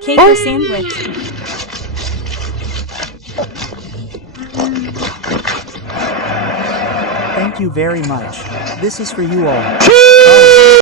K for sandwich. Thank you very much. This is for you all.